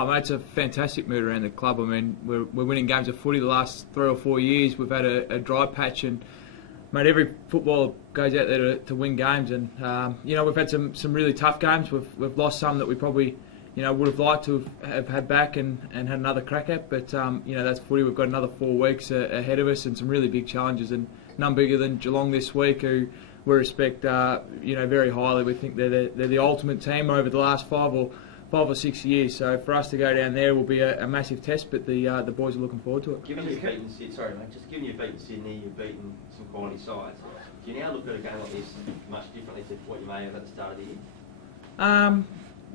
Oh, mate, it's a fantastic mood around the club. I mean, we're winning games of footy the last 3 or 4 years. We've had a dry patch, and mate, every footballer goes out there to win games. And we've had some really tough games. We've lost some that we probably would have liked to have had back and had another crack at. But that's footy. We've got another 4 weeks ahead of us and some really big challenges, and none bigger than Geelong this week, who we respect very highly. We think they're the ultimate team over the last 5 or 6 years. So for us to go down there will be a massive test, but the boys are looking forward to it. Given you've beaten Sydney, you've beaten some quality sides. Do you now look at a game like this much differently to what you may have at the start of the year?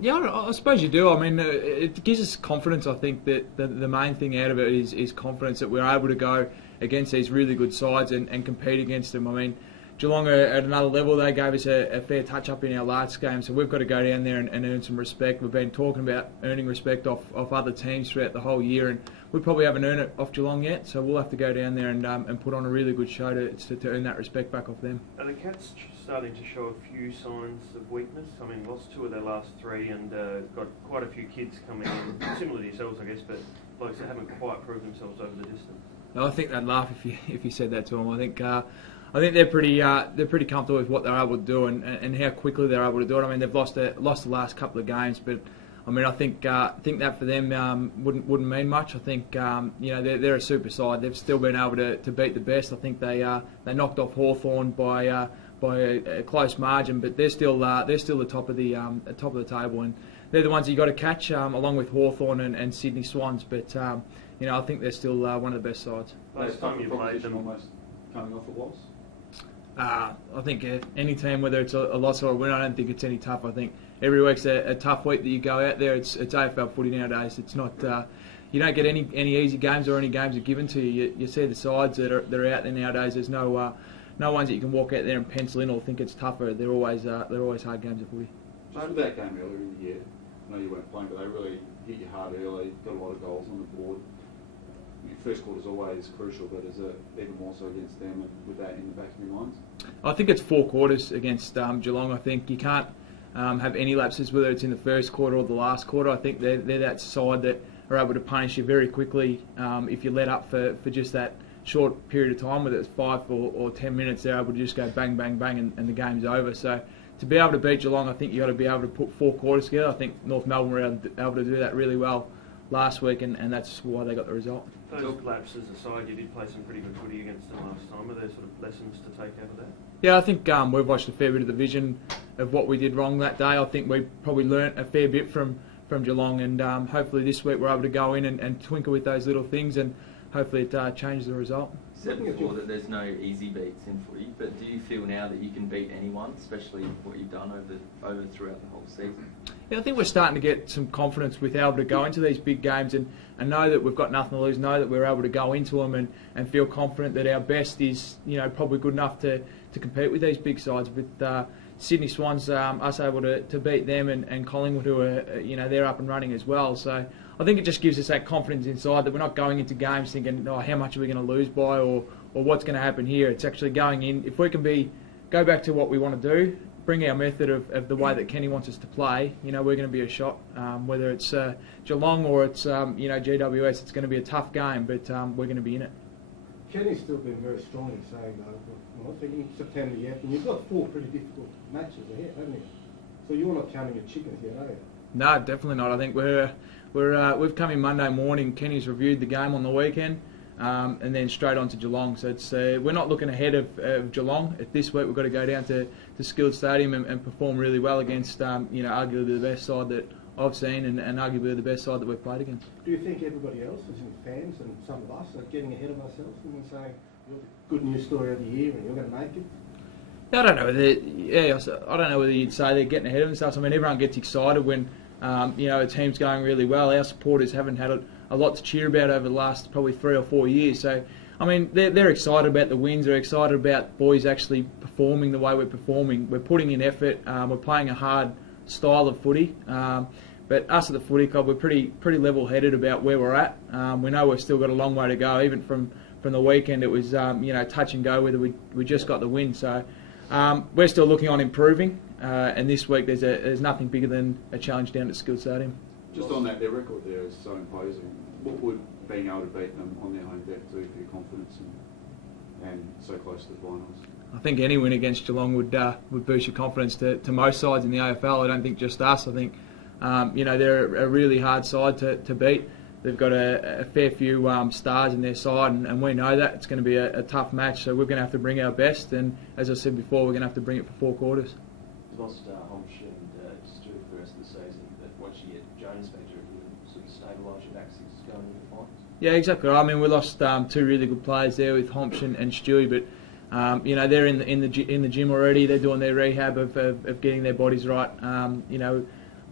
Yeah, I suppose you do. I mean, it gives us confidence. I think that the main thing out of it is confidence that we're able to go against these really good sides and compete against them. I mean, Geelong are at another level. They gave us a fair touch-up in our last game, so we've got to go down there and earn some respect. We've been talking about earning respect off other teams throughout the whole year, and we probably haven't earned it off Geelong yet, so we'll have to go down there and put on a really good show to earn that respect back off them. Are the Cats starting to show a few signs of weakness? I mean, lost 2 of their last 3 and got quite a few kids coming in, similar to yourselves, I guess, but blokes that haven't quite proved themselves over the distance. No, I think they'd laugh if you said that to them. I think they're pretty comfortable with what they're able to do and how quickly they're able to do it. I mean, they've lost the last couple of games, but I mean, I think that for them wouldn't mean much. I think they're a super side. They've still been able to beat the best. I think they knocked off Hawthorn by a close margin, but they're still the top of the table, and they're the ones you got to catch along with Hawthorn and Sydney Swans. But I think they're still one of the best sides. Last time you played them, almost coming off a loss. I think any team, whether it's a loss or a win, I don't think it's any tough. I think every week's a tough week that you go out there. It's AFL footy nowadays. It's not you don't get any easy games or any games are given to you. You see the sides that are out there nowadays. There's no ones that you can walk out there and pencil in or think it's tougher. They're always hard games of footy. Just with that game earlier in the year, I know you weren't playing, but they really hit you hard early. Got a lot of goals on the board. Your first quarter is always crucial, but is it even more so against them, and with that in the back of your minds? I think it's 4 quarters against Geelong. I think you can't have any lapses, whether it's in the first quarter or the last quarter. I think they're that side that are able to punish you very quickly if you let up for just that short period of time, whether it's 5 or 10 minutes. They're able to just go bang, bang, bang, and the game's over. So to be able to beat Geelong, I think you've got to be able to put 4 quarters together. I think North Melbourne were able to do that really well last week, and that's why they got the result. Those lapses aside, you did play some pretty good footy against them last time. Are there sort of lessons to take out of that? Yeah, I think we've watched a fair bit of the vision of what we did wrong that day. I think we probably learnt a fair bit from Geelong, and hopefully this week we're able to go in and twinkle with those little things, and hopefully it changes the result. You said before that there's no easy beats in footy, but do you feel now that you can beat anyone, especially what you've done over throughout the whole season? Yeah, I think we're starting to get some confidence with able to go into these big games and know that we've got nothing to lose, know that we're able to go into them and feel confident that our best is probably good enough to compete with these big sides. With Sydney Swans, us able to beat them, and Collingwood, who are they're up and running as well. So I think it just gives us that confidence inside that we're not going into games thinking, how much are we going to lose by or what's going to happen here. It's actually going in. If we can go back to what we want to do, bring our method of the way that Kenny wants us to play, we're going to be a shot. Whether it's Geelong or it's GWS, it's going to be a tough game, but we're going to be in it. Kenny's still been very strong in saying, I think in September yet, and you've got 4 pretty difficult matches ahead, haven't you? So you're not counting your chickens yet, are you? No, definitely not. I think we've come in Monday morning. Kenny's reviewed the game on the weekend, and then straight on to Geelong. So it's we're not looking ahead of Geelong. This week we've got to go down to Skilled Stadium and perform really well against arguably the best side that I've seen and arguably the best side that we've played against. Do you think everybody else, as in fans and some of us, are getting ahead of ourselves and saying you're the good news story of the year and you're going to make it? I don't know whether I don't know whether you'd say they're getting ahead of themselves. I mean, everyone gets excited when a team's going really well. Our supporters haven't had a lot to cheer about over the last probably 3 or 4 years. So, I mean, they're excited about the wins. They're excited about boys actually performing the way we're performing. We're putting in effort. We're playing a hard style of footy. But us at the footy club, we're pretty level-headed about where we're at. We know we've still got a long way to go. Even from the weekend, it was touch and go whether we just got the win. So we're still looking on improving. And this week there's nothing bigger than a challenge down at Skilled Stadium. Just on that, their record there is so imposing. What would being able to beat them on their home deck do for your confidence and so close to the finals? I think any win against Geelong would boost your confidence to most sides in the AFL. I don't think just us. I think they're a really hard side to beat. They've got a fair few stars in their side, and we know that it's going to be a tough match. So we're going to have to bring our best, and as I said before, we're going to have to bring it for 4 quarters. You lost Homsh and Stewart for the rest of the season, but once you get Jonas back, do you sort of stabilise your back six going into the finals? Yeah, exactly. I mean, we lost 2 really good players there with Homsh and Stewie, but they're in the gym already. They're doing their rehab of getting their bodies right.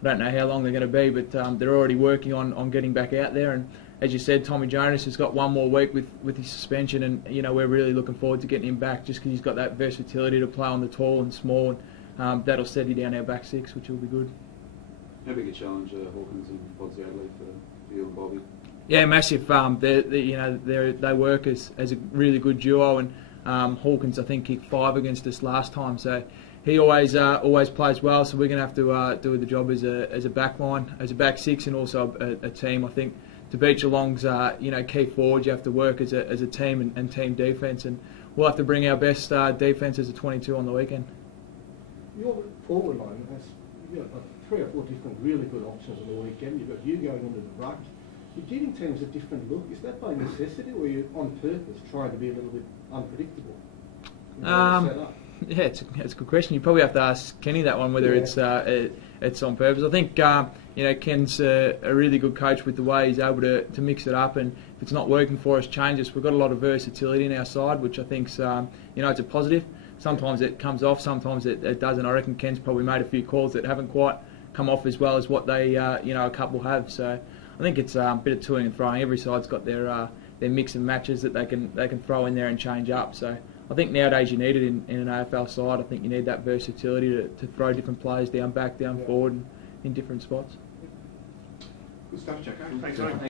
I don't know how long they're going to be, but they're already working on getting back out there. And as you said, Tommy Jonas has got 1 more week with his suspension, and we're really looking forward to getting him back, just because he's got that versatility to play on the tall and small, and that'll steady down our back six, which will be good. How big a challenge Hawkins and Adelaide for you and Bobby? Yeah, massive. They work as a really good duo, and Hawkins I think kicked 5 against us last time, so he always plays well. So we're going to have to do the job as a back line, as a back six, and also a team. I think to beat Geelong's key forwards, you have to work as a team and team defence, and we'll have to bring our best defence as a 22 on the weekend. Your forward line has 3 or 4 different really good options on the weekend. You've got you going into the ruck. Your Jeting team's a different look. Is that by necessity, or are you on purpose trying to be a little bit unpredictable? Yeah, it's a good question. You probably have to ask Kenny that one, whether it's on purpose. I think Ken's a really good coach with the way he's able to mix it up, and if it's not working for us, change us. We've got a lot of versatility in our side, which I think's it's a positive. Sometimes it comes off, sometimes it doesn't. I reckon Ken's probably made a few calls that haven't quite come off as well as what they a couple have. So I think it's a bit of toing and throwing. Every side's got their mix and matches that they can throw in there and change up. So I think nowadays you need it in an AFL side. I think you need that versatility to throw different players down back, down forward, and in different spots. Good stuff, Jacko. Thanks, mate.